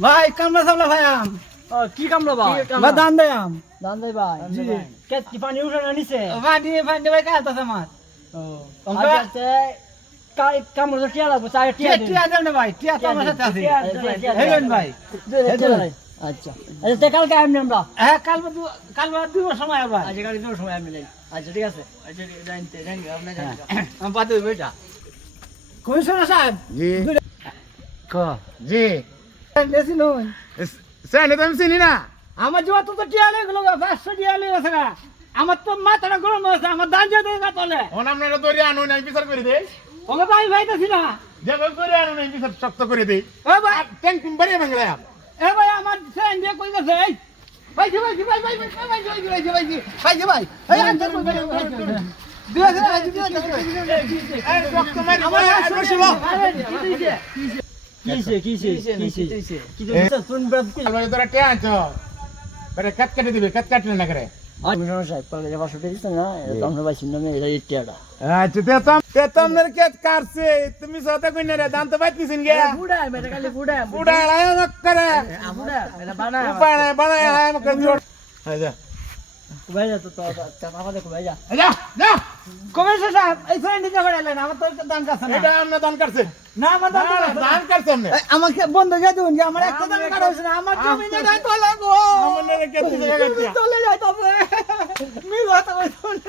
ভাই কামলা সামলা ভাই আম কি কামলা ভাই বা দান দেয় আম দান দেই ভাই জি। কে কি পানি উঠে না নিছে পানি পানি ভাই কাজ আছে আমার আচ্ছা আচ্ছা কামলা তো টিয়া লাগবে চাই টিয়া দিন টিয়া দেন না ভাই টিয়া তো আমার সাথে আছে হেলেন ভাই আচ্ছা আচ্ছা তে কালকে আমি আমরা হ্যাঁ কাল দুই সময় আবার আজকে কালকে দুটোর সময় আমি নেই আচ্ছা ঠিক আছে আচ্ছা জানতে জানি আপনি জানেন আমি বাদ দেব এটা কমিশনার সাহেব জি ক জি বেশি নয় সেনে তো আমি চিনি না আমার জমা তো টিয়া লেগুলো 500 টিয়া লেগে আছে না আমার তো মাথাটা গরম হয়েছে আমার দান দিয়ে দেয় তলে ওন আপনারা ধরে আনুন আমি বিচার করে দেই ওকে ভাই ভাইতেছি না যেভাবে করে আনুন আমি বিচার শক্ত করে দেই এ ভাই ট্যাঙ্ক বাড়িয়ে ভাঙলে এ ভাই আমার ফ্রেন্ড দিয়ে কই গেছে এই ভাই জি ভাই জি ভাই ভাই ভাই ভাই ভাই ভাই ভাই ভাই ভাই জি ভাই এই আনতে কই ভাই দিয়ে আছে ভাই দিয়ে এই শক্ত মারি আমার আর শিব কিছে কিছে কিছে কিছে শুন ব্রাদ কি আলবারে তোরা ট্যাঁ আছো করে কাট কেটে দিবে কাট কাটলে না করে কমিশনার সাহেব পালে যাবার শুটে দিছ না এটা আমরা পাইছি না এটা টিয়াটা আচ্ছা তে তোমনের কেট কাটছে তুমি সাথে কই না রে দাম তো পাইতিছিন গে বুড়া মেটা খালি বুড়া বুড়া লায় মক করে বুড়া এটা বানা উপায় বানায় লায় মক করে দিও আচ্ছা ভাই যা তো তো বাবা দেখো ভাই যা যা যা কমিশনার সাহেব এই ফ্রেন্ড দিতে পারলেন আমার তো দান কাছে না এটা আমরা দান কাটছে না আমার দান দান কাটছে আমরা আমাকে বন্ধ করে দিন যে আমার একটা দান কাটা হইছে না আমার জমিনে যাই তো লাগো আমার না কেটে জায়গা কাটছে চলে যাই তবে মিল হতে